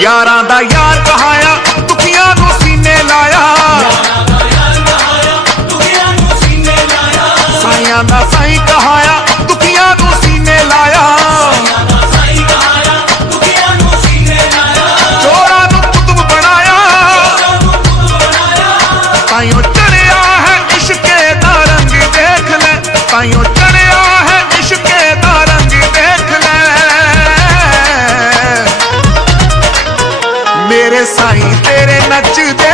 ਯਾਰਾਂ ਦਾ ਯਾਰ ਕਹਾਇਆ ਦੁਖੀਆਂ ਨੂੰ ਸੀਨੇ ਲਾਇਆ। ਸਾਈਆਂ ਦਾ ਸਾਈ ਕਹਾਇਆ 中天。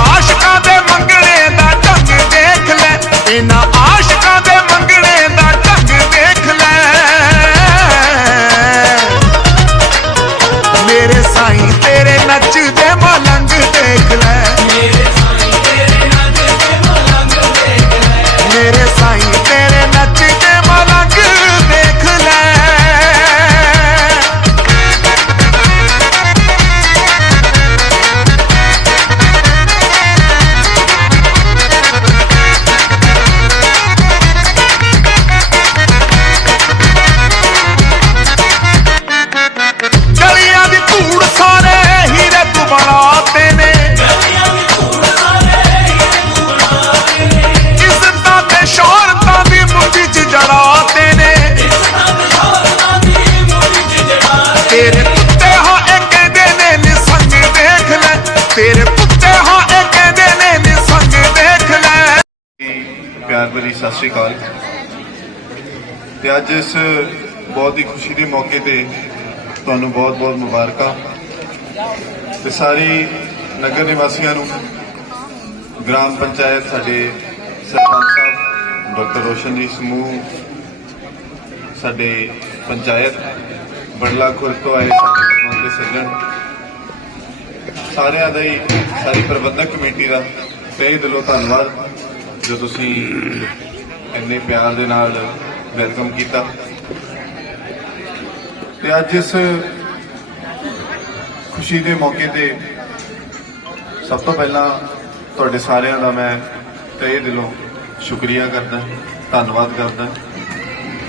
ਆਸ਼ਕਾਂ ਦੇ ਮੰਗਣੇ ਦਾ ਢੰਗ ਦੇਖ ਲੈ ਇਹਨਾਂ ਆਸ਼ਕਾਂ ਪਿਆਰ ਸਤਿ ਸ਼੍ਰੀ ਅਕਾਲ। ਤੇ ਅੱਜ ਇਸ ਬਹੁਤ ਹੀ ਖੁਸ਼ੀ ਦੇ ਮੌਕੇ ਤੇ ਤੁਹਾਨੂੰ ਬਹੁਤ-ਬਹੁਤ ਮੁਬਾਰਕਾਂ। ਤੇ ਸਾਰੀ ਨਗਰ ਨਿਵਾਸੀਆਂ ਨੂੰ, ਗ੍ਰਾਮ ਪੰਚਾਇਤ ਸਾਡੇ ਸਰਪੰਚ ਸਾਹਿਬ, ਡਾਕਟਰ ਰੋਸ਼ਨ ਜੀ ਸਮੂਹ, ਸਾਡੇ ਪੰਚਾਇਤ ਬੜਲਾ ਖੁਰ ਤੋਂ ਆਏ ਸਾਡੇ ਸਰਪੰਚ ਦੇ ਸੱਜਣ, ਸਾਰਿਆਂ ਦਾ ਹੀ ਸਾਰੀ ਪ੍ਰਬੰਧਕ ਕਮੇਟੀ ਦਾ ਤਹਿ ਦਿਲੋਂ ਧੰਨਵਾਦ। ਜੋ ਤੁਸੀਂ ਇੰਨੇ ਪਿਆਰ ਦੇ ਨਾਲ ਵੈਲਕਮ ਕੀਤਾ। ਤੇ ਅੱਜ ਇਸ ਖੁਸ਼ੀ ਦੇ ਮੌਕੇ ਤੇ ਸਭ ਤੋਂ ਪਹਿਲਾਂ ਤੁਹਾਡੇ ਸਾਰਿਆਂ ਦਾ ਮੈਂ ਤਹਿ ਦਿਲੋਂ ਸ਼ੁਕਰੀਆ ਕਰਦਾ ਧੰਨਵਾਦ ਕਰਦਾ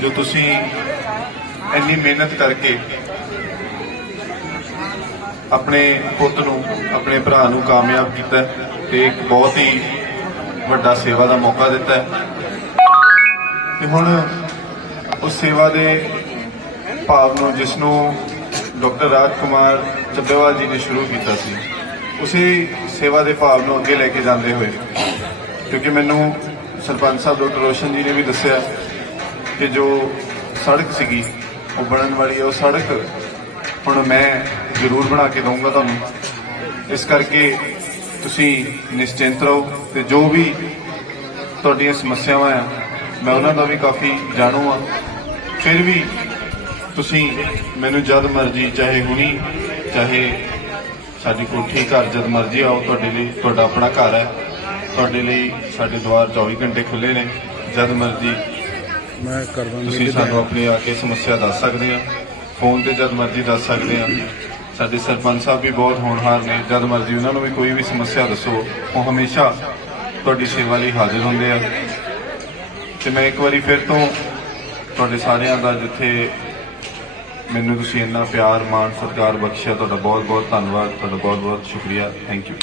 ਜੋ ਤੁਸੀਂ ਇੰਨੀ ਮਿਹਨਤ ਕਰਕੇ ਆਪਣੇ ਪੁੱਤ ਨੂੰ, ਆਪਣੇ ਭਰਾ ਨੂੰ ਕਾਮਯਾਬ ਕੀਤਾ ਹੈ ਤੇ ਇੱਕ ਬਹੁਤ ਹੀ ਵੱਡਾ ਸੇਵਾ ਦਾ ਮੌਕਾ ਦਿੱਤਾ ਹੈ। ਤੇ ਹੁਣ ਉਸ ਸੇਵਾ ਦੇ ਭਾਵ ਨੂੰ, ਜਿਸ ਨੂੰ ਡਾਕਟਰ ਰਾਜ ਕੁਮਾਰ ਚੱਬੇਵਾਲ ਜੀ ਨੇ ਸ਼ੁਰੂ ਕੀਤਾ ਸੀ, ਉਸੇ ਸੇਵਾ ਦੇ ਭਾਵ ਨੂੰ ਅੱਗੇ ਲੈ ਕੇ ਜਾਂਦੇ ਹੋਏ, ਕਿਉਂਕਿ ਮੈਨੂੰ ਸਰਪੰਚ ਸਾਹਿਬ ਡਾਕਟਰ ਰੋਸ਼ਨ ਜੀ ਨੇ ਵੀ ਦੱਸਿਆ ਕਿ ਜੋ ਸੜਕ ਸੀਗੀ, ਉਹ ਬਣਨ ਵਾਲੀ ਹੈ, ਉਹ ਸੜਕ ਹੁਣ ਮੈਂ ਜ਼ਰੂਰ ਬਣਾ ਕੇ ਦਊਂਗਾ ਤੁਹਾਨੂੰ। ਇਸ ਕਰਕੇ ਤੁਸੀਂ ਨਿਸ਼ਚਿੰਤ ਰਹੋ ਤੇ ਜੋ ਵੀ ਤੁਹਾਡੀਆਂ ਸਮੱਸਿਆਵਾਂ ਆ ਮੈਂ ਉਹਨਾਂ ਦਾ ਵੀ ਕਾਫੀ ਜਾਣੂ ਆ ਫਿਰ ਵੀ ਤੁਸੀਂ ਮੈਨੂੰ ਜਦ ਮਰਜ਼ੀ ਚਾਹੇ ਹੁਣੀ ਚਾਹੇ ਸਾਡੀ ਕੋਠੀ ਘਰ ਜਦ ਮਰਜ਼ੀ ਆਓ ਤੁਹਾਡੇ ਲਈ ਤੁਹਾਡਾ ਆਪਣਾ ਘਰ ਹੈ। ਤੁਹਾਡੇ ਲਈ ਸਾਡੇ ਦੁਆਰ 24 ਘੰਟੇ ਖੁੱਲੇ ਨੇ ਜਦ ਮਰਜ਼ੀ ਮੈਂ ਕਰਦਾ ਤੁਸੀਂ ਸਾਨੂੰ ਆਪਣੀ ਆ ਕੇ ਸਮੱਸਿਆ ਦੱਸ ਸਕਦੇ ਆ ਫੋਨ ਤੇ ਜਦ ਮਰਜ਼ੀ ਦੱਸ ਸਕਦੇ ਆ। ਸਾਡੇ ਸਰਪੰਚ ਸਾਹਿਬ ਵੀ ਬਹੁਤ ਹੋਣਹਾਰ ਨੇ। ਜਦ ਮਰਜ਼ੀ ਉਹਨਾਂ ਨੂੰ ਵੀ ਕੋਈ ਵੀ ਸਮੱਸਿਆ ਦੱਸੋ, ਉਹ ਹਮੇਸ਼ਾ ਤੁਹਾਡੀ ਸੇਵਾ ਲਈ ਹਾਜ਼ਰ ਹੁੰਦੇ ਆ। ਤੇ ਮੈਂ ਇੱਕ ਵਾਰੀ ਫਿਰ ਤੋਂ ਤੁਹਾਡੇ ਸਾਰਿਆਂ ਦਾ ਜਿੱਥੇ ਮੈਨੂੰ ਤੁਸੀਂ ਇੰਨਾ ਪਿਆਰ, ਮਾਣ, ਸਤਿਕਾਰ ਬਖਸ਼ਿਆ, ਤੁਹਾਡਾ ਬਹੁਤ ਬਹੁਤ ਧੰਨਵਾਦ, ਤੁਹਾਡਾ ਬਹੁਤ ਬਹੁਤ ਸ਼ੁਕਰੀਆ। Thank you